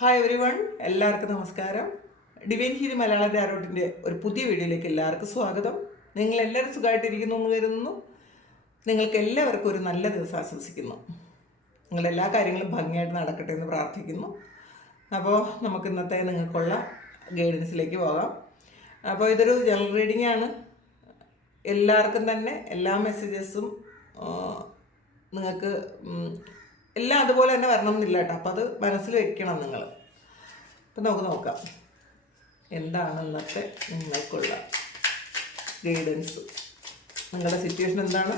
Hi every one, എല്ലാവർക്കും നമസ്കാരം. Divine Healy Malayalam ടാരോട്ടിൻ്റെ ഒരു പുതിയ വീഡിയോയിലേക്ക് എല്ലാവർക്കും സ്വാഗതം. നിങ്ങൾ എല്ലാവരും സുഖമായിട്ടിരിക്കുന്നു എന്ന് കരുതുന്നു. നിങ്ങൾക്ക് എല്ലാവർക്കും ഒരു നല്ല ദിവസം ആശംസിക്കുന്നു. നിങ്ങളുടെ എല്ലാ കാര്യങ്ങളും ഭംഗിയായിട്ട് നടക്കട്ടെ എന്ന് പ്രാർത്ഥിക്കുന്നു. അപ്പോൾ നമുക്ക് ഇന്നത്തെ നിങ്ങൾക്കുള്ള ഗൈഡൻസിലേക്ക് പോകാം. അപ്പോൾ ഇതൊരു ജനറൽ റീഡിംഗ് ആണ്. എല്ലാവർക്കും തന്നെ എല്ലാ മെസ്സേജസും നിങ്ങൾക്ക് എല്ലാം അതുപോലെ തന്നെ വരണം എന്നില്ല കേട്ടോ. അപ്പോൾ അത് മനസ്സിൽ വെക്കണം നിങ്ങൾ. അപ്പം നമുക്ക് നോക്കാം എന്താണ് ഇന്നത്തെ നിങ്ങൾക്കുള്ള ഗൈഡൻസ്. നിങ്ങളുടെ സിറ്റുവേഷൻ എന്താണ്,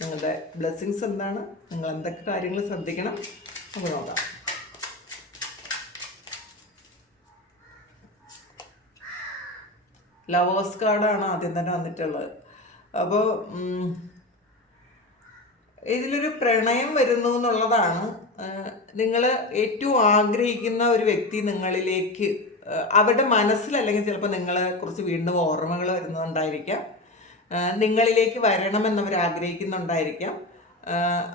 നിങ്ങളുടെ ബ്ലെസ്സിങ്സ് എന്താണ്, നിങ്ങൾ എന്തൊക്കെ കാര്യങ്ങൾ ശ്രദ്ധിക്കണം, നമുക്ക് നോക്കാം. ലവേഴ്സ് കാർഡാണ് ആദ്യം തന്നെ വന്നിട്ടുള്ളത്. അപ്പോൾ ഇതിലൊരു പ്രണയം വരുന്നു എന്നുള്ളതാണ്. നിങ്ങൾ ഏറ്റവും ആഗ്രഹിക്കുന്ന ഒരു വ്യക്തി നിങ്ങളിലേക്ക്, അവരുടെ മനസ്സിൽ അല്ലെങ്കിൽ ചിലപ്പോൾ നിങ്ങളെ കുറിച്ച് വീണ്ടും ഓർമ്മകൾ വരുന്നുണ്ടായിരിക്കാം, നിങ്ങളിലേക്ക് വരണമെന്നവർ ആഗ്രഹിക്കുന്നുണ്ടായിരിക്കാം.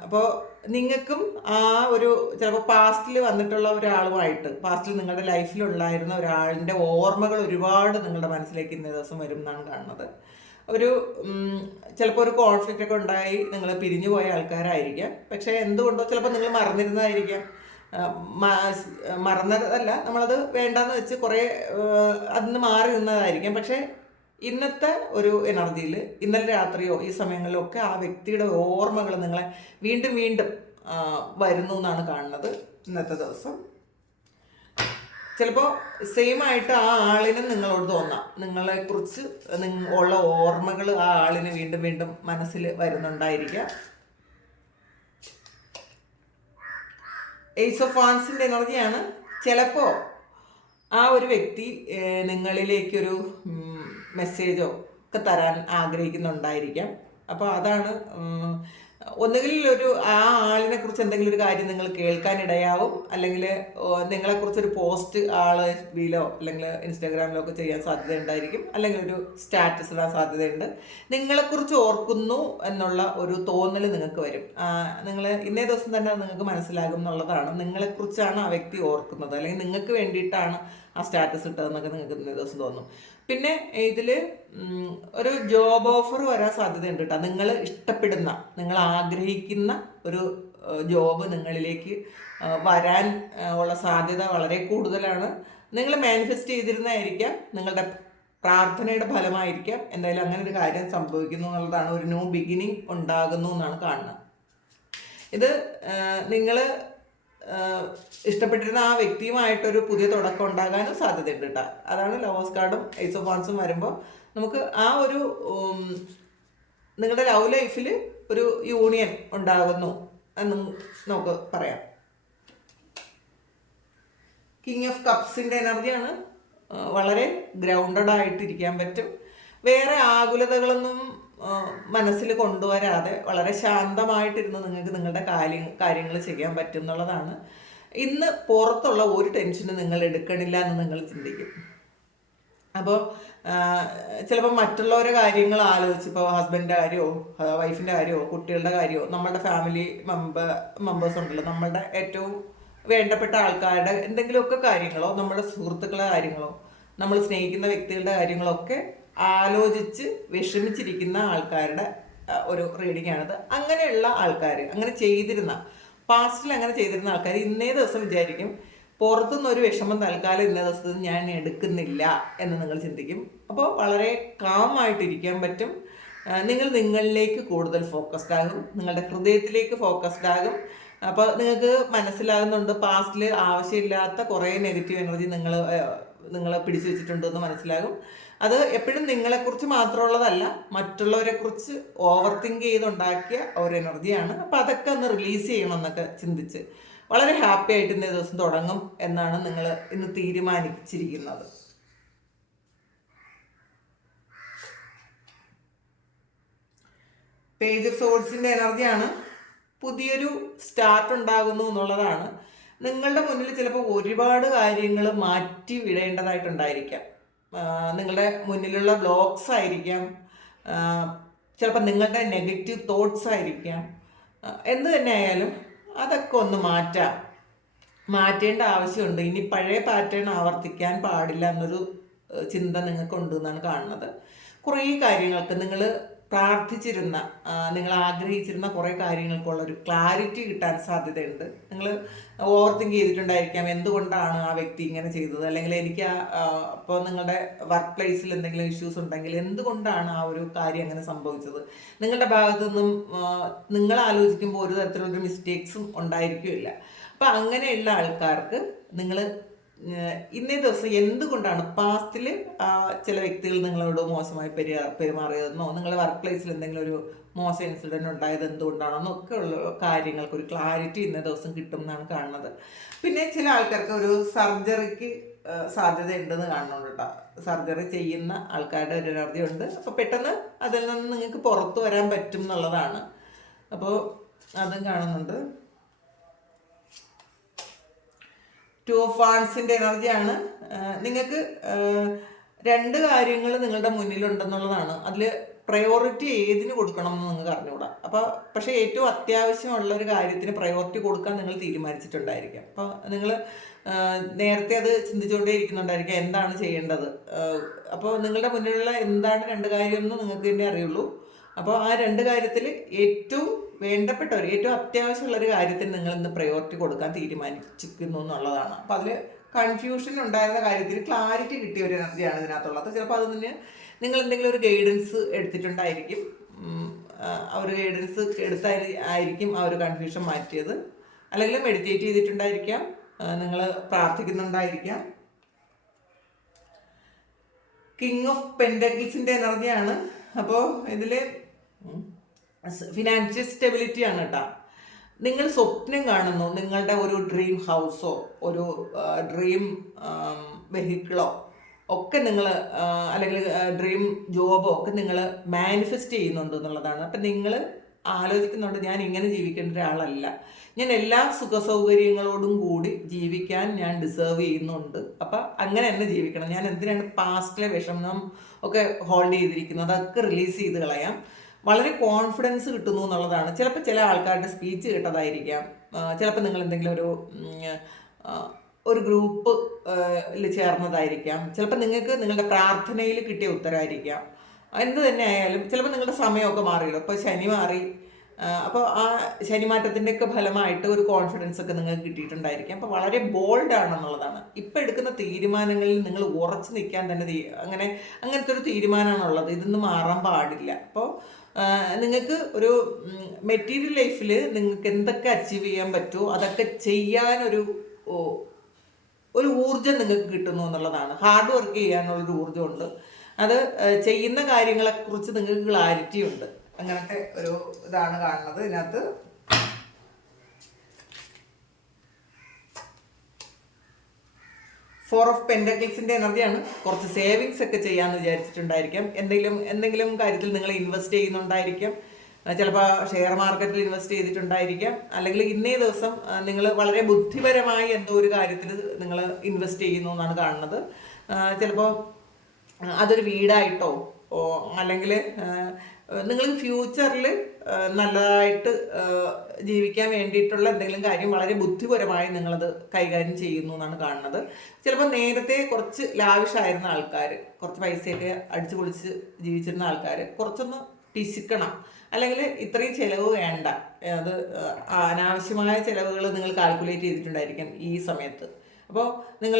അപ്പോൾ നിങ്ങൾക്കും ആ ഒരു ചിലപ്പോൾ പാസ്റ്റിൽ വന്നിട്ടുള്ള ഒരാളുമായിട്ട്, പാസ്റ്റിൽ നിങ്ങളുടെ ലൈഫിലുണ്ടായിരുന്ന ഒരാളിൻ്റെ ഓർമ്മകൾ ഒരുപാട് നിങ്ങളുടെ മനസ്സിലേക്ക് ഇന്നേ ദിവസം വരും എന്നാണ് കാണുന്നത്. ഒരു ചിലപ്പോൾ ഒരു കോൺഫ്ലിക്റ്റ് ഒക്കെ ഉണ്ടായി നിങ്ങൾ പിരിഞ്ഞു പോയ ആൾക്കാരായിരിക്കാം. പക്ഷേ എന്തുകൊണ്ടോ ചിലപ്പോൾ നിങ്ങൾ മറന്നിരുന്നതായിരിക്കാം. മറന്നതല്ല, നമ്മളത് വേണ്ടാന്ന് വെച്ച് കുറേ അതിന് മാറി നിന്നതായിരിക്കാം. പക്ഷേ ഇന്നത്തെ ഒരു എനർജിയിൽ ഇന്നലെ രാത്രിയോ ഈ സമയങ്ങളിലൊക്കെ ആ വ്യക്തിയുടെ ഓർമ്മകൾ നിങ്ങളെ വീണ്ടും വീണ്ടും വരുന്നു എന്നാണ് കാണുന്നത് ഇന്നത്തെ ദിവസം. ചിലപ്പോൾ സെയിം ആയിട്ട് ആ ആളിന് നിങ്ങളോട് തോന്നാം, നിങ്ങളെക്കുറിച്ച് ഉള്ള ഓർമ്മകൾ ആ ആളിന് വീണ്ടും വീണ്ടും മനസ്സിൽ വരുന്നുണ്ടായിരിക്കാം. ഏസ് ഓഫ് വാൻസിൻ്റെ എനർജിയാണ്. ചിലപ്പോൾ ആ ഒരു വ്യക്തി നിങ്ങളിലേക്കൊരു മെസ്സേജോ ഒക്കെ തരാൻ ആഗ്രഹിക്കുന്നുണ്ടായിരിക്കാം. അപ്പോൾ അതാണ് ഒന്നുകിൽ ആ ആളിനെ കുറിച്ച് എന്തെങ്കിലും ഒരു കാര്യം നിങ്ങൾ കേൾക്കാനിടയാവും, അല്ലെങ്കിൽ നിങ്ങളെക്കുറിച്ചൊരു പോസ്റ്റ് ആൾ FBയിലോ അല്ലെങ്കിൽ ഇൻസ്റ്റാഗ്രാമിലോ ഒക്കെ ചെയ്യാൻ സാധ്യത ഉണ്ടായിരിക്കും, അല്ലെങ്കിൽ ഒരു സ്റ്റാറ്റസ് ഇടാൻ സാധ്യതയുണ്ട്. നിങ്ങളെക്കുറിച്ച് ഓർക്കുന്നു എന്നുള്ള ഒരു തോന്നൽ നിങ്ങൾക്ക് വരും. നിങ്ങൾ ഇന്നേ ദിവസം തന്നെ നിങ്ങൾക്ക് മനസ്സിലാകും എന്നുള്ളതാണ്. നിങ്ങളെക്കുറിച്ചാണ് ആ വ്യക്തി ഓർക്കുന്നത്, അല്ലെങ്കിൽ നിങ്ങൾക്ക് വേണ്ടിയിട്ടാണ് ആ സ്റ്റാറ്റസ് ഇട്ടതെന്നൊക്കെ നിങ്ങൾക്ക് ഇന്നേ ദിവസം തോന്നും. പിന്നെ ഇതിൽ ഒരു ജോബ് ഓഫർ വരാൻ സാധ്യതയുണ്ട് കേട്ടോ. നിങ്ങൾ ഇഷ്ടപ്പെടുന്ന, നിങ്ങൾ ആഗ്രഹിക്കുന്ന ഒരു ജോബ് നിങ്ങളിലേക്ക് വരാൻ ഉള്ള സാധ്യത വളരെ കൂടുതലാണ്. നിങ്ങൾ മാനിഫെസ്റ്റ് ചെയ്തിരുന്നതായിരിക്കാം, നിങ്ങളുടെ പ്രാർത്ഥനയുടെ ഫലമായിരിക്കാം. എന്തായാലും അങ്ങനെ ഒരു കാര്യം സംഭവിക്കുന്നു എന്നുള്ളതാണ്. ഒരു ന്യൂ ബിഗിനിങ് ഉണ്ടാകുന്നു എന്നാണ് കാണുന്നത്. ഇത് നിങ്ങൾ ഇഷ്ടപ്പെട്ടിരുന്ന ആ വ്യക്തിയുമായിട്ടൊരു പുതിയ തുടക്കം ഉണ്ടാകാനും സാധ്യതയുണ്ട് കേട്ടോ. അതാണ് ലവേഴ്സ് കാർഡും ഏസ് ഓഫ് വാൻസും വരുമ്പോൾ നമുക്ക് ആ ഒരു നിങ്ങളുടെ ലവ് ലൈഫിൽ ഒരു യൂണിയൻ ഉണ്ടാകുന്നു എന്ന് നമുക്ക് പറയാം. കിങ് ഓഫ് കപ്സിൻ്റെ എനർജിയാണ്. വളരെ ഗ്രൗണ്ടഡ് ആയിട്ടിരിക്കാൻ പറ്റും. വേറെ ആകുലതകളൊന്നും മനസ്സിൽ കൊണ്ടുവരാതെ വളരെ ശാന്തമായിട്ടിരുന്ന് നിങ്ങൾക്ക് നിങ്ങളുടെ കാര്യങ്ങൾ ചെയ്യാൻ പറ്റും എന്നുള്ളതാണ്. ഇന്ന് പുറത്തുള്ള ഒരു ടെൻഷനും നിങ്ങൾ എടുക്കണില്ല എന്ന് നിങ്ങൾ ചിന്തിക്കും. അപ്പോൾ ചിലപ്പോൾ മറ്റുള്ളവരുടെ കാര്യങ്ങൾ ആലോചിച്ച്, ഇപ്പോൾ ഹസ്ബൻഡിൻ്റെ കാര്യമോ വൈഫിൻ്റെ കാര്യമോ കുട്ടികളുടെ കാര്യമോ നമ്മളുടെ ഫാമിലി മെമ്പേഴ്സ് ഉണ്ടല്ലോ, നമ്മളുടെ ഏറ്റവും വേണ്ടപ്പെട്ട ആൾക്കാരുടെ എന്തെങ്കിലുമൊക്കെ കാര്യങ്ങളോ, നമ്മുടെ സുഹൃത്തുക്കളുടെ കാര്യങ്ങളോ, നമ്മൾ സ്നേഹിക്കുന്ന വ്യക്തികളുടെ കാര്യങ്ങളൊക്കെ ആലോചിച്ച് വിഷമിച്ചിരിക്കുന്ന ആൾക്കാരുടെ ഒരു റീഡിംഗ് ആണിത്. അങ്ങനെയുള്ള ആൾക്കാർ, അങ്ങനെ ചെയ്തിരുന്ന പാസ്റ്റിൽ അങ്ങനെ ചെയ്തിരുന്ന ആൾക്കാർ ഇന്നേ ദിവസം വിചാരിക്കും പുറത്തുനിന്നൊരു വിഷമം തൽക്കാലം ഇന്നേ ദിവസത്തിൽ ഞാൻ എടുക്കുന്നില്ല എന്ന് നിങ്ങൾ ചിന്തിക്കും. അപ്പോൾ വളരെ കാമായിട്ടിരിക്കാൻ പറ്റും. നിങ്ങൾ നിങ്ങളിലേക്ക് കൂടുതൽ ഫോക്കസ്ഡ് ആകും, നിങ്ങളുടെ ഹൃദയത്തിലേക്ക് ഫോക്കസ്ഡ് ആകും. അപ്പോൾ നിങ്ങൾക്ക് മനസ്സിലാകുന്നുണ്ട് പാസ്റ്റിൽ ആവശ്യമില്ലാത്ത കുറേ നെഗറ്റീവ് എനർജി നിങ്ങൾ പിടിച്ചു വെച്ചിട്ടുണ്ടെന്ന് മനസ്സിലാകും. അത് എപ്പോഴും നിങ്ങളെക്കുറിച്ച് മാത്രമുള്ളതല്ല, മറ്റുള്ളവരെക്കുറിച്ച് ഓവർ തിങ്ക് ചെയ്തുണ്ടാക്കിയ ഒരു എനർജിയാണ്. അപ്പോൾ അതൊക്കെ ഒന്ന് റിലീസ് ചെയ്യണമെന്നൊക്കെ ചിന്തിച്ച് വളരെ ഹാപ്പി ആയിട്ട് ഇന്നേ ദിവസം തുടങ്ങും എന്നാണ് നിങ്ങൾ ഇന്ന് തീരുമാനിച്ചിരിക്കുന്നത്. പേജ് ഓഫ് സോർഡ്സിൻ്റെ എനർജിയാണ്. പുതിയൊരു സ്റ്റാർട്ട് ഉണ്ടാകുന്നു എന്നുള്ളതാണ്. നിങ്ങളുടെ മുന്നിൽ ചിലപ്പോൾ ഒരുപാട് കാര്യങ്ങൾ മാറ്റി വിടേണ്ടതായിട്ടുണ്ടായിരിക്കാം. നിങ്ങളുടെ മുന്നിലുള്ള ബ്ലോക്സ് ആയിരിക്കാം, ചിലപ്പോൾ നിങ്ങളുടെ നെഗറ്റീവ് തോട്ട്സ് ആയിരിക്കാം. എന്ത് തന്നെ ആയാലും അതൊക്കെ ഒന്ന് മാറ്റാം. മാറ്റേണ്ട ആവശ്യമുണ്ട്. ഇനി പഴയ പാറ്റേൺ ആവർത്തിക്കാൻ പാടില്ല എന്നൊരു ചിന്ത നിങ്ങൾക്കുണ്ട് എന്നാണ് കാണുന്നത്. കുറേ കാര്യങ്ങൾക്ക് നിങ്ങൾ പ്രാർത്ഥിച്ചിരുന്ന, നിങ്ങൾ ആഗ്രഹിച്ചിരുന്ന കുറേ കാര്യങ്ങൾക്കുള്ള ഒരു ക്ലാരിറ്റി കിട്ടാൻ സാധ്യതയുണ്ട്. നിങ്ങൾ ഓവർ തിങ്ക് ചെയ്തിട്ടുണ്ടായിരിക്കാം, എന്തുകൊണ്ടാണ് ആ വ്യക്തി ഇങ്ങനെ ചെയ്തത്, അല്ലെങ്കിൽ എനിക്ക് അപ്പോൾ നിങ്ങളുടെ വർക്ക് പ്ലേസിൽ എന്തെങ്കിലും ഇഷ്യൂസ് ഉണ്ടെങ്കിൽ എന്തുകൊണ്ടാണ് ആ ഒരു കാര്യം അങ്ങനെ സംഭവിച്ചത്, നിങ്ങളുടെ ഭാഗത്തു നിന്നും നിങ്ങൾ ആലോചിക്കുമ്പോൾ ഒരു തരത്തിലുള്ളൊരു മിസ്റ്റേക്സും ഉണ്ടായിരിക്കില്ല. അപ്പം അങ്ങനെയുള്ള ആൾക്കാർക്ക് നിങ്ങൾ ഇന്നേ ദിവസം എന്തുകൊണ്ടാണ് പാസ്റ്റിൽ ചില വ്യക്തികൾ നിങ്ങളോട് മോശമായി പെരുമാറിയതെന്നോ, നിങ്ങളുടെ വർക്ക് പ്ലേസിൽ എന്തെങ്കിലും ഒരു മോശം ഇൻസിഡൻറ്റ് ഉണ്ടായത് എന്തുകൊണ്ടാണെന്നൊക്കെ ഉള്ള കാര്യങ്ങൾക്ക് ഒരു ക്ലാരിറ്റി ഇന്നേ ദിവസം കിട്ടും എന്നാണ് കാണുന്നത്. പിന്നെ ചില ആൾക്കാർക്ക് ഒരു സർജറിക്ക് സാധ്യത ഉണ്ടെന്ന് കാണുന്നുണ്ട് കേട്ടോ. സർജറി ചെയ്യുന്ന ആൾക്കാരുടെ ഒരു എനർജി ഉണ്ട്. അപ്പോൾ പെട്ടെന്ന് അതിൽ നിന്ന് നിങ്ങൾക്ക് പുറത്തു വരാൻ പറ്റും എന്നുള്ളതാണ്. അപ്പോൾ അതും കാണുന്നുണ്ട്. 2 ഓഫ് വാൻസിൻ്റെ എനർജിയാണ്. നിങ്ങൾക്ക് 2 കാര്യങ്ങൾ നിങ്ങളുടെ മുന്നിലുണ്ടെന്നുള്ളതാണ്. അതിൽ പ്രയോറിറ്റി ഏതിന് കൊടുക്കണം എന്ന് നിങ്ങൾക്ക് അറിഞ്ഞുകൂടാ. പക്ഷേ ഏറ്റവും അത്യാവശ്യമുള്ള ഒരു കാര്യത്തിന് പ്രയോറിറ്റി കൊടുക്കാൻ നിങ്ങൾ തീരുമാനിച്ചിട്ടുണ്ടായിരിക്കാം. അപ്പോൾ നിങ്ങൾ നേരത്തെ അത് ചിന്തിച്ചുകൊണ്ടേ ഇരിക്കുന്നുണ്ടായിരിക്കാം എന്താണ് ചെയ്യേണ്ടത്. അപ്പോൾ നിങ്ങളുടെ മുന്നിലുള്ള എന്താണ് 2 കാര്യമെന്ന് നിങ്ങൾക്ക് തന്നെ അറിയുള്ളൂ. അപ്പോൾ ആ 2 കാര്യത്തിൽ ഏറ്റവും വേണ്ടപ്പെട്ട ഏറ്റവും അത്യാവശ്യമുള്ളൊരു കാര്യത്തിന് നിങ്ങൾ ഇന്ന് പ്രയോറിറ്റി കൊടുക്കാൻ തീരുമാനിച്ചിരിക്കുന്നു എന്നുള്ളതാണ്. അപ്പോൾ അതിൽ കൺഫ്യൂഷൻ ഉണ്ടായിരുന്ന കാര്യത്തിൽ ക്ലാരിറ്റി കിട്ടിയ ഒരു എനർജിയാണ് ഇതിനകത്തുള്ളത്. ചിലപ്പോൾ അതിന് നിങ്ങൾ എന്തെങ്കിലും ഒരു ഗൈഡൻസ് എടുത്തിട്ടുണ്ടായിരിക്കും. ആ ഒരു ഗൈഡൻസ് എടുത്തായിരിക്കും ആ ഒരു കൺഫ്യൂഷൻ മാറ്റിയത്. അല്ലെങ്കിൽ മെഡിറ്റേറ്റ് ചെയ്തിട്ടുണ്ടായിരിക്കാം, നിങ്ങൾ പ്രാർത്ഥിക്കുന്നുണ്ടായിരിക്കാം. കിങ് ഓഫ് പെൻഡക്കിൾസിൻ്റെ എനർജിയാണ്. അപ്പോൾ ഇതിൽ ഫിനാൻഷ്യൽ സ്റ്റെബിലിറ്റി ആണ് കേട്ടോ. നിങ്ങൾ സ്വപ്നം കാണുന്നു, നിങ്ങളുടെ ഒരു ഡ്രീം ഹൗസോ ഒരു ഡ്രീം വെഹിക്കിളോ ഒക്കെ നിങ്ങൾ, അല്ലെങ്കിൽ ഡ്രീം ജോബോ ഒക്കെ നിങ്ങൾ മാനിഫെസ്റ്റ് ചെയ്യുന്നുണ്ട് എന്നുള്ളതാണ്. അപ്പം നിങ്ങൾ ആലോചിക്കുന്നുണ്ട്, ഞാൻ ഇങ്ങനെ ജീവിക്കേണ്ട ഒരാളല്ല, ഞാൻ എല്ലാ സുഖസൗകര്യങ്ങളോടും കൂടി ജീവിക്കാൻ ഞാൻ ഡിസേർവ് ചെയ്യുന്നുണ്ട്. അപ്പം അങ്ങനെ തന്നെ ജീവിക്കണം. ഞാൻ എന്തിനാണ് പാസ്റ്റിലെ വിഷമം ഒക്കെ ഹോൾഡ് ചെയ്തിരിക്കുന്നത്, അതൊക്കെ റിലീസ് ചെയ്ത് കളയാം. വളരെ കോൺഫിഡൻസ് കിട്ടുന്നു എന്നുള്ളതാണ്. ചിലപ്പോൾ ചില ആൾക്കാരുടെ സ്പീച്ച് കേട്ടതായിരിക്കാം, ചിലപ്പോൾ നിങ്ങൾ എന്തെങ്കിലും ഒരു ഗ്രൂപ്പ് ചേർന്നതായിരിക്കാം, ചിലപ്പോൾ നിങ്ങൾക്ക് നിങ്ങളുടെ പ്രാർത്ഥനയിൽ കിട്ടിയ ഉത്തരമായിരിക്കാം. എന്ത് തന്നെ ആയാലും ചിലപ്പോൾ നിങ്ങളുടെ സമയമൊക്കെ മാറിയല്ലോ. ഇപ്പോൾ ശനി മാറി, അപ്പോൾ ആ ശനിമാറ്റത്തിൻ്റെയൊക്കെ ഫലമായിട്ട് ഒരു കോൺഫിഡൻസ് ഒക്കെ നിങ്ങൾക്ക് കിട്ടിയിട്ടുണ്ടായിരിക്കാം. അപ്പോൾ വളരെ ബോൾഡാണെന്നുള്ളതാണ്. ഇപ്പോൾ എടുക്കുന്ന തീരുമാനങ്ങളിൽ നിങ്ങൾ ഉറച്ചു നിൽക്കാൻ തന്നെ അങ്ങനത്തെ ഒരു തീരുമാനമാണുള്ളത്. ഇതൊന്നും മാറാൻ പാടില്ല. അപ്പോൾ നിങ്ങൾക്ക് ഒരു മെറ്റീരിയൽ ലൈഫിൽ നിങ്ങൾക്ക് എന്തൊക്കെ അച്ചീവ് ചെയ്യാൻ പറ്റുമോ അതൊക്കെ ചെയ്യാനൊരു ഊർജ്ജം നിങ്ങൾക്ക് കിട്ടുന്നു എന്നുള്ളതാണ്. ഹാർഡ് വർക്ക് ചെയ്യാനുള്ളൊരു ഊർജ്ജമുണ്ട്. അത് ചെയ്യുന്ന കാര്യങ്ങളെക്കുറിച്ച് നിങ്ങൾക്ക് ക്ലാരിറ്റി ഉണ്ട്. അങ്ങനത്തെ ഒരു ഇതാണ് കാണുന്നത് ഇതിനകത്ത്. ഫോർ ഓഫ് പെൻഡക്കിൾസിൻ്റെ എനർജിയാണ്. കുറച്ച് സേവിങ്സ് ഒക്കെ ചെയ്യാമെന്ന് വിചാരിച്ചിട്ടുണ്ടായിരിക്കാം. എന്തെങ്കിലും കാര്യത്തിൽ നിങ്ങൾ ഇൻവെസ്റ്റ് ചെയ്യുന്നുണ്ടായിരിക്കാം. ചിലപ്പോൾ ഷെയർ മാർക്കറ്റിൽ ഇൻവെസ്റ്റ് ചെയ്തിട്ടുണ്ടായിരിക്കാം. അല്ലെങ്കിൽ ഇന്നേ ദിവസം നിങ്ങൾ വളരെ ബുദ്ധിപരമായി എന്തോ ഒരു കാര്യത്തിൽ നിങ്ങൾ ഇൻവെസ്റ്റ് ചെയ്യുന്നു എന്നാണ് കാണുന്നത്. ചിലപ്പോൾ അതൊരു വീടായിട്ടോ അല്ലെങ്കിൽ നിങ്ങൾ ഫ്യൂച്ചറിൽ നല്ലതായിട്ട് ജീവിക്കാൻ വേണ്ടിയിട്ടുള്ള എന്തെങ്കിലും കാര്യം വളരെ ബുദ്ധിപരമായി നിങ്ങളത് കൈകാര്യം ചെയ്യുന്നു എന്നാണ് കാണുന്നത്. ചിലപ്പോൾ നേരത്തെ കുറച്ച് ലാവിഷായിരുന്ന ആൾക്കാർ, കുറച്ച് പൈസയൊക്കെ അടിച്ചു പൊളിച്ച് ജീവിച്ചിരുന്ന ആൾക്കാർ കുറച്ചൊന്ന് പിശുക്കണം, അല്ലെങ്കിൽ ഇത്രയും ചിലവ് വേണ്ട, അത് അനാവശ്യമായ ചിലവുകൾ നിങ്ങൾ കാൽക്കുലേറ്റ് ചെയ്തിട്ടുണ്ടായിരിക്കും ഈ സമയത്ത്. അപ്പോൾ നിങ്ങൾ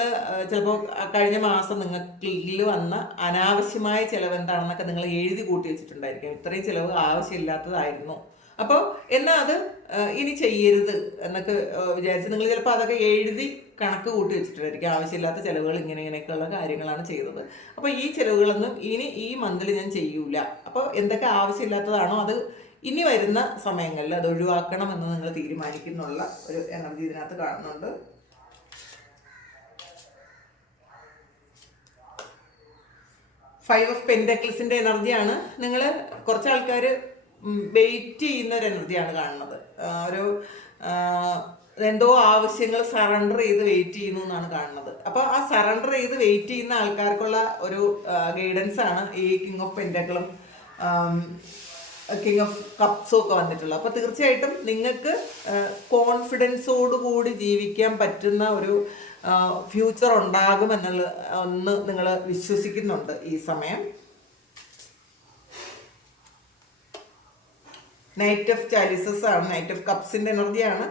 ചിലപ്പോൾ കഴിഞ്ഞ മാസം നിങ്ങൾക്ക് വന്ന അനാവശ്യമായ ചിലവ് എന്താണെന്നൊക്കെ നിങ്ങൾ എഴുതി കൂട്ടി വെച്ചിട്ടുണ്ടായിരിക്കും. ഇത്രയും ചിലവ് ആവശ്യമില്ലാത്തതായിരുന്നു, അപ്പോൾ എന്നാൽ അത് ഇനി ചെയ്യരുത് എന്നൊക്കെ വിചാരിച്ച് നിങ്ങൾ ചിലപ്പോൾ അതൊക്കെ എഴുതി കണക്ക് കൂട്ടി വെച്ചിട്ടുണ്ടായിരിക്കും. ആവശ്യമില്ലാത്ത ചിലവുകൾ ഇങ്ങനെയൊക്കെയുള്ള കാര്യങ്ങളാണ് ചെയ്തത്, അപ്പോൾ ഈ ചിലവുകളൊന്നും ഇനി ഈ മന്തിൽ ഞാൻ ചെയ്യൂല. അപ്പോൾ എന്തൊക്കെ ആവശ്യമില്ലാത്തതാണോ അത് ഇനി വരുന്ന സമയങ്ങളിൽ അത് ഒഴിവാക്കണം എന്ന് നിങ്ങൾ തീരുമാനിക്കുന്നുള്ള ഒരു എനർജി ഇതിനകത്ത് കാണുന്നുണ്ട്. ഫൈവ് ഓഫ് പെൻഡക്കിൾസിൻ്റെ എനർജിയാണ്. നിങ്ങൾ കുറച്ച് ആൾക്കാർ വെയിറ്റ് ചെയ്യുന്ന ഒരു എനർജിയാണ് കാണുന്നത്. എന്തോ ആവശ്യങ്ങൾ സറണ്ടർ ചെയ്ത് വെയിറ്റ് ചെയ്യുന്നു എന്നാണ് കാണുന്നത്. അപ്പോൾ ആ സറണ്ടർ ചെയ്ത് വെയിറ്റ് ചെയ്യുന്ന ആൾക്കാർക്കുള്ള ഒരു ഗൈഡൻസ് ആണ് ഈ കിങ് ഓഫ് പെൻഡക്കിളും കിങ് ഓഫ് കപ്സും ഒക്കെ വന്നിട്ടുള്ളത്. അപ്പോൾ തീർച്ചയായിട്ടും നിങ്ങൾക്ക് കോൺഫിഡൻസോട് കൂടി ജീവിക്കാൻ പറ്റുന്ന ഒരു ഫ്യൂച്ചർ ഉണ്ടാകുമെന്നുള്ള ഒന്ന് നിങ്ങൾ വിശ്വസിക്കുന്നുണ്ട് ഈ സമയം. നൈറ്റ് ഓഫ് ചാലിസസ് ആണ്, നൈറ്റ് ഓഫ് കപ്സിൻ്റെ എനർജിയാണ്.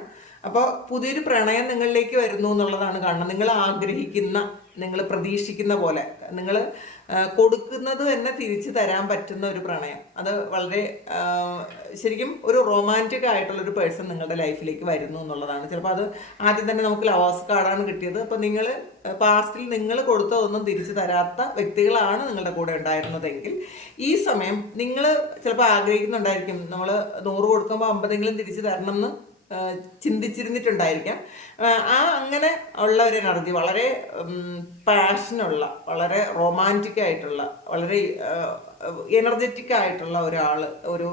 അപ്പോൾ പുതിയൊരു പ്രണയം നിങ്ങളിലേക്ക് വരുന്നു എന്നുള്ളതാണ് കാണുന്നത്. നിങ്ങൾ ആഗ്രഹിക്കുന്ന, നിങ്ങൾ പ്രതീക്ഷിക്കുന്ന പോലെ നിങ്ങൾ കൊടുക്കുന്നത് തന്നെ തിരിച്ചു തരാൻ പറ്റുന്ന ഒരു പ്രണയം. അത് വളരെ ശരിക്കും ഒരു റൊമാൻറ്റിക് ആയിട്ടുള്ളൊരു പേഴ്സൺ നിങ്ങളുടെ ലൈഫിലേക്ക് വരുന്നു എന്നുള്ളതാണ്. ചിലപ്പോൾ അത് ആദ്യം തന്നെ നമുക്ക് ലവേഴ്സ് കാർഡാണ് കിട്ടിയത്. അപ്പോൾ നിങ്ങൾ പാസ്റ്റിൽ നിങ്ങൾ കൊടുത്തതൊന്നും തിരിച്ചു തരാത്ത വ്യക്തികളാണ് നിങ്ങളുടെ കൂടെ ഉണ്ടായിരുന്നതെങ്കിൽ ഈ സമയം നിങ്ങൾ ചിലപ്പോൾ ആഗ്രഹിക്കുന്നുണ്ടായിരിക്കും, നമ്മൾ 100 കൊടുക്കുമ്പോൾ 50 തിരിച്ചു തരണം എന്ന് ചിന്തിച്ചിരുന്നിട്ടുണ്ടായിരിക്കാം. അങ്ങനെ ഉള്ള ഒരു എനർജി, വളരെ പാഷനുള്ള, വളരെ റൊമാൻറ്റിക് ആയിട്ടുള്ള, വളരെ എനർജറ്റിക് ആയിട്ടുള്ള ഒരാൾ ഒരു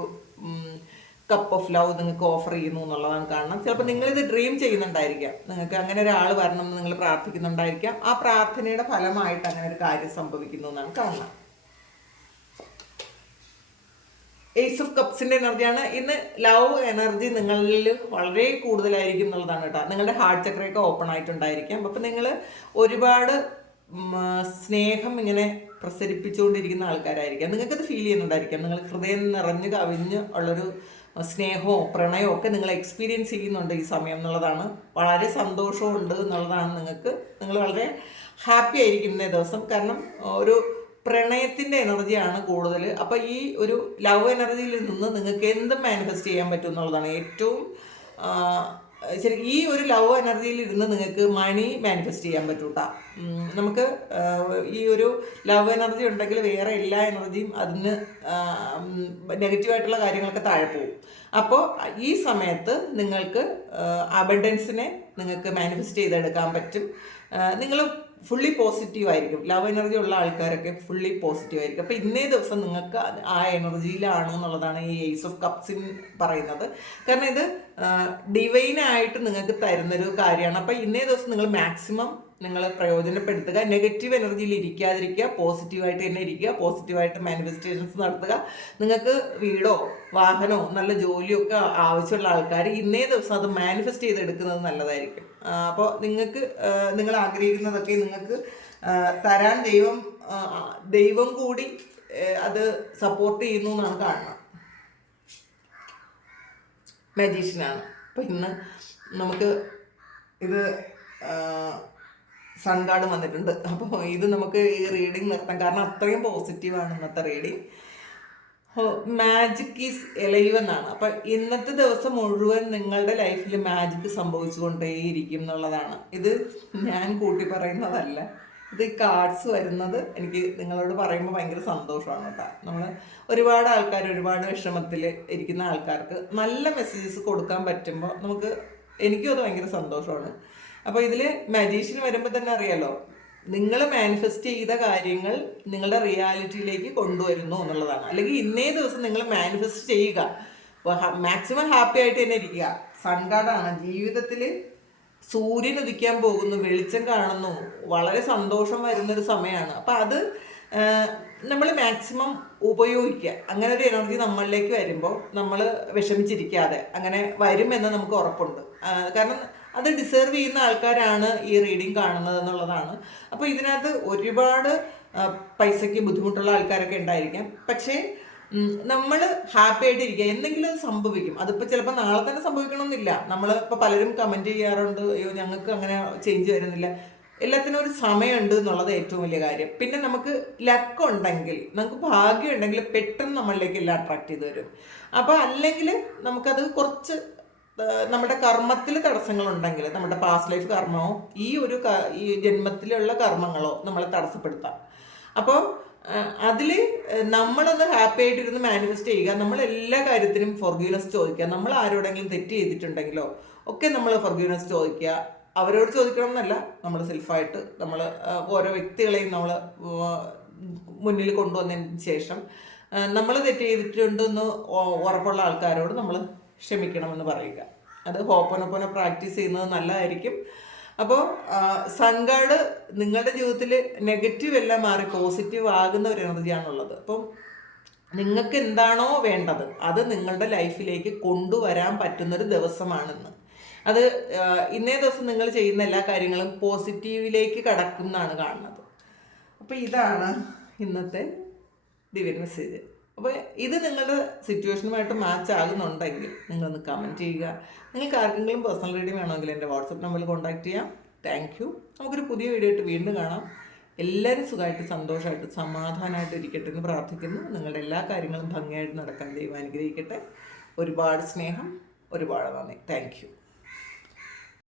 കപ്പ് ഓഫ് ലവ് നിങ്ങൾക്ക് ഓഫർ ചെയ്യുന്നു എന്നുള്ളതാണ് കാണണം. ചിലപ്പോൾ നിങ്ങളിത് ഡ്രീം ചെയ്യുന്നുണ്ടായിരിക്കാം, നിങ്ങൾക്ക് അങ്ങനെ ഒരാൾ വരണം എന്ന് നിങ്ങൾ പ്രാർത്ഥിക്കുന്നുണ്ടായിരിക്കാം. ആ പ്രാർത്ഥനയുടെ ഫലമായിട്ട് അങ്ങനെ ഒരു കാര്യം സംഭവിക്കുന്നു എന്നാണ് കാണുന്നത്. ഏസ് ഓഫ് കപ്സിൻ്റെ എനർജിയാണ്. ഇന്ന് ലവ് എനർജി നിങ്ങളിൽ വളരെ കൂടുതലായിരിക്കും എന്നുള്ളതാണ് കേട്ടോ. നിങ്ങളുടെ ഹാർട്ട് ചക്രയൊക്കെ ഓപ്പൺ ആയിട്ടുണ്ടായിരിക്കാം. അപ്പം നിങ്ങൾ ഒരുപാട് സ്നേഹം ഇങ്ങനെ പ്രസരിപ്പിച്ചുകൊണ്ടിരിക്കുന്ന ആൾക്കാരായിരിക്കാം. നിങ്ങൾക്കത് ഫീൽ ചെയ്യുന്നുണ്ടായിരിക്കാം. നിങ്ങൾ ഹൃദയം നിറഞ്ഞ് കവിഞ്ഞ് ഉള്ളൊരു സ്നേഹവും പ്രണയവും ഒക്കെ നിങ്ങൾ എക്സ്പീരിയൻസ് ചെയ്യുന്നുണ്ട് ഈ സമയം എന്നുള്ളതാണ്. വളരെ സന്തോഷമുണ്ട് എന്നുള്ളതാണ്. നിങ്ങൾ വളരെ ഹാപ്പി ആയിരിക്കും ഇന്നേ ദിവസം. കാരണം ഒരു പ്രണയത്തിൻ്റെ എനർജിയാണ് കൂടുതൽ. അപ്പോൾ ഈ ഒരു ലവ് എനർജിയിൽ നിന്ന് നിങ്ങൾക്ക് എന്തും മാനിഫെസ്റ്റ് ചെയ്യാൻ പറ്റും എന്നുള്ളതാണ് ഏറ്റവും ശരി. ഈ ഒരു ലവ് എനർജിയിൽ ഇരുന്ന് നിങ്ങൾക്ക് മണി മാനിഫെസ്റ്റ് ചെയ്യാൻ പറ്റും കേട്ടോ. നമുക്ക് ഈ ഒരു ലവ് എനർജി ഉണ്ടെങ്കിൽ വേറെ എല്ലാ എനർജിയും അതിന് നെഗറ്റീവായിട്ടുള്ള കാര്യങ്ങളൊക്കെ താഴെ പോകും. അപ്പോൾ ഈ സമയത്ത് നിങ്ങൾക്ക് അബണ്ടൻസിനെ നിങ്ങൾക്ക് മാനിഫെസ്റ്റ് ചെയ്തെടുക്കാൻ പറ്റും. നിങ്ങൾ ഫുള്ളി പോസിറ്റീവ് ആയിരിക്കും. ലവ് എനർജി ഉള്ള ആൾക്കാരൊക്കെ ഫുള്ളി പോസിറ്റീവ് ആയിരിക്കും. അപ്പോൾ ഇന്നേ ദിവസം നിങ്ങൾക്ക് ആ എനർജിയിലാണ് എന്നുള്ളതാണ് ഈ ഏസ് ഓഫ് കപ്സിൻ പറയുന്നത്. കാരണം ഇത് ഡിവൈനായിട്ട് നിങ്ങൾക്ക് തരുന്നൊരു കാര്യമാണ്. അപ്പോൾ ഇന്നേ ദിവസം നിങ്ങൾ മാക്സിമം നിങ്ങൾ പ്രയോജനപ്പെടുത്തുക. നെഗറ്റീവ് എനർജിയിൽ ഇരിക്കാതിരിക്കുക, പോസിറ്റീവായിട്ട് തന്നെ ഇരിക്കുക, പോസിറ്റീവായിട്ട് മാനിഫെസ്റ്റേഷൻസ് നടത്തുക. നിങ്ങൾക്ക് വീടോ വാഹനമോ നല്ല ജോലിയോ ഒക്കെ ആവശ്യമുള്ള ആൾക്കാർ ഇന്നേ ദിവസം അത് മാനിഫെസ്റ്റ് ചെയ്തെടുക്കുന്നത് നല്ലതായിരിക്കും. അപ്പോൾ നിങ്ങൾ ആഗ്രഹിക്കുന്നതൊക്കെ നിങ്ങൾക്ക് തരാൻ ദൈവം കൂടി അത് സപ്പോർട്ട് ചെയ്യുന്നു എന്നാണ് കാണുന്നത്. മജീഷ്യനാണ്. അപ്പോൾ ഇന്ന് നമുക്ക് ഇത് സൺ കാർഡ് വന്നിട്ടുണ്ട്. അപ്പോൾ ഇത് നമുക്ക് ഈ റീഡിങ് നിർത്താം, കാരണം അത്രയും പോസിറ്റീവാണ് ഇന്നത്തെ റീഡിങ്. മാജിക് ഈസ് എലൈവ് എന്നാണ്. അപ്പം ഇന്നത്തെ ദിവസം മുഴുവൻ നിങ്ങളുടെ ലൈഫിൽ മാജിക് സംഭവിച്ചുകൊണ്ടേയിരിക്കും എന്നുള്ളതാണ്. ഇത് ഞാൻ കൂട്ടി പറയുന്നതല്ല, ഇത് കാർഡ്സ് വരുന്നത് എനിക്ക് നിങ്ങളോട് പറയുമ്പോൾ ഭയങ്കര സന്തോഷമാണ് കേട്ടോ. നമ്മൾ ഒരുപാട് ആൾക്കാർ, ഒരുപാട് വിഷമത്തിൽ ഇരിക്കുന്ന ആൾക്കാർക്ക് നല്ല മെസ്സേജസ് കൊടുക്കാൻ പറ്റുമ്പോൾ എനിക്കും അത് ഭയങ്കര സന്തോഷമാണ്. അപ്പോൾ ഇതിൽ മജീഷ്യൻ വരുമ്പോൾ തന്നെ അറിയാലോ, നിങ്ങൾ മാനിഫെസ്റ്റ് ചെയ്ത കാര്യങ്ങൾ നിങ്ങളുടെ റിയാലിറ്റിയിലേക്ക് കൊണ്ടുവരുന്നു എന്നുള്ളതാണ്. അല്ലെങ്കിൽ ഇന്നേ ദിവസം നിങ്ങൾ മാനിഫെസ്റ്റ് ചെയ്യുക, മാക്സിമം ഹാപ്പി ആയിട്ട് തന്നെ ഇരിക്കുക. സൺ കാർഡാണ്. ജീവിതത്തിൽ സൂര്യൻ ഉദിക്കാൻ പോകുന്നു, വെളിച്ചം കാണുന്നു, വളരെ സന്തോഷം വരുന്നൊരു സമയമാണ്. അപ്പം അത് നമ്മൾ മാക്സിമം ഉപയോഗിക്കുക. അങ്ങനെ ഒരു എനർജി നമ്മളിലേക്ക് വരുമ്പോൾ നമ്മൾ വിഷമിച്ചിരിക്കാതെ അങ്ങനെ വരുമെന്ന് നമുക്ക് ഉറപ്പുണ്ട്. കാരണം അത് ഡിസേർവ് ചെയ്യുന്ന ആൾക്കാരാണ് ഈ റീഡിങ് കാണുന്നത് എന്നുള്ളതാണ്. അപ്പോൾ ഇതിനകത്ത് ഒരുപാട് പൈസയ്ക്ക് ബുദ്ധിമുട്ടുള്ള ആൾക്കാരൊക്കെ ഉണ്ടായിരിക്കാം. പക്ഷേ നമ്മൾ ഹാപ്പി ആയിട്ടിരിക്കുക. എന്തെങ്കിലും അത് സംഭവിക്കും. അതിപ്പോൾ ചിലപ്പോൾ നാളെ തന്നെ സംഭവിക്കണമെന്നില്ല. ഇപ്പോൾ പലരും കമൻറ്റ് ചെയ്യാറുണ്ട്, അയ്യോ ഞങ്ങൾക്ക് അങ്ങനെ ചേഞ്ച് വരുന്നില്ല. എല്ലാത്തിനും ഒരു സമയമുണ്ട് എന്നുള്ളത് ഏറ്റവും വലിയ കാര്യം. പിന്നെ നമുക്ക് ലക്ക് ഉണ്ടെങ്കിൽ, നമുക്ക് ഭാഗ്യം ഉണ്ടെങ്കിൽ പെട്ടെന്ന് നമ്മളിലേക്ക് എല്ലാം അട്രാക്ട് ചെയ്ത് വരും. അപ്പോൾ അല്ലെങ്കിൽ നമുക്കത് കുറച്ച് നമ്മുടെ കർമ്മത്തിൽ തടസ്സങ്ങളുണ്ടെങ്കിൽ, നമ്മുടെ പാസ്റ്റ് ലൈഫ് കർമ്മമോ ഈ ജന്മത്തിലുള്ള കർമ്മങ്ങളോ നമ്മളെ തടസ്സപ്പെടുത്താം. അപ്പോൾ അതിൽ നമ്മളൊന്ന് ഹാപ്പി ആയിട്ടിരുന്ന് മാനിഫെസ്റ്റ് ചെയ്യുക. നമ്മൾ എല്ലാ കാര്യത്തിനും ഫൊർഗീവ്നെസ് ചോദിക്കുക. നമ്മൾ ആരോടെങ്കിലും തെറ്റ് ചെയ്തിട്ടുണ്ടെങ്കിലോ ഒക്കെ നമ്മൾ ഫൊർഗീവ്നെസ് ചോദിക്കുക. അവരോട് ചോദിക്കണം എന്നല്ല, നമ്മൾ സെൽഫായിട്ട് നമ്മൾ ഓരോ വ്യക്തികളെയും നമ്മൾ മുന്നിൽ കൊണ്ടുവന്നതിന് ശേഷം നമ്മൾ തെറ്റ് ചെയ്തിട്ടുണ്ടെന്ന് ഉറപ്പുള്ള ആൾക്കാരോട് നമ്മൾ ക്ഷമിക്കണമെന്ന് പറയുക. അത് ഹോപ്പനൊപ്പന പ്രാക്ടീസ് ചെയ്യുന്നത് നല്ലതായിരിക്കും. അപ്പോൾ സൺ കാർഡ് നിങ്ങളുടെ ജീവിതത്തിൽ നെഗറ്റീവ് എല്ലാം മാറി പോസിറ്റീവ് ആകുന്ന ഒരു എനർജിയാണുള്ളത്. അപ്പം നിങ്ങൾക്ക് എന്താണോ വേണ്ടത് അത് നിങ്ങളുടെ ലൈഫിലേക്ക് കൊണ്ടുവരാൻ പറ്റുന്നൊരു ദിവസമാണെന്ന്. അത് ഇന്നേ ദിവസം നിങ്ങൾ ചെയ്യുന്ന എല്ലാ കാര്യങ്ങളും പോസിറ്റീവിലേക്ക് കടക്കും എന്നാണ് കാണുന്നത്. അപ്പോൾ ഇതാണ് ഇന്നത്തെ ഡിവൈൻ മെസ്സേജ്. അപ്പോൾ ഇത് നിങ്ങളുടെ സിറ്റുവേഷനുമായിട്ട് മാച്ച് ആകുന്നുണ്ടെങ്കിൽ നിങ്ങളൊന്ന് കമൻറ്റ് ചെയ്യുക. നിങ്ങൾക്ക് ആർക്കെങ്കിലും പേഴ്സണൽ റീഡിംഗ് വേണമെങ്കിൽ എൻ്റെ വാട്സപ്പ് നമ്പറിൽ കോൺടാക്റ്റ് ചെയ്യാം. Thank you. നമുക്കൊരു പുതിയ വീഡിയോ ആയിട്ട് വീണ്ടും കാണാം. എല്ലാവരും സുഖമായിട്ട് സന്തോഷമായിട്ട് സമാധാനമായിട്ട് ഇരിക്കട്ടെ എന്ന് പ്രാർത്ഥിക്കുന്നു. നിങ്ങളുടെ എല്ലാ കാര്യങ്ങളും ഭംഗിയായിട്ട് നടക്കാൻ ദൈവം അനുഗ്രഹിക്കട്ടെ. ഒരുപാട് സ്നേഹം, ഒരുപാട് നന്ദി. Thank you.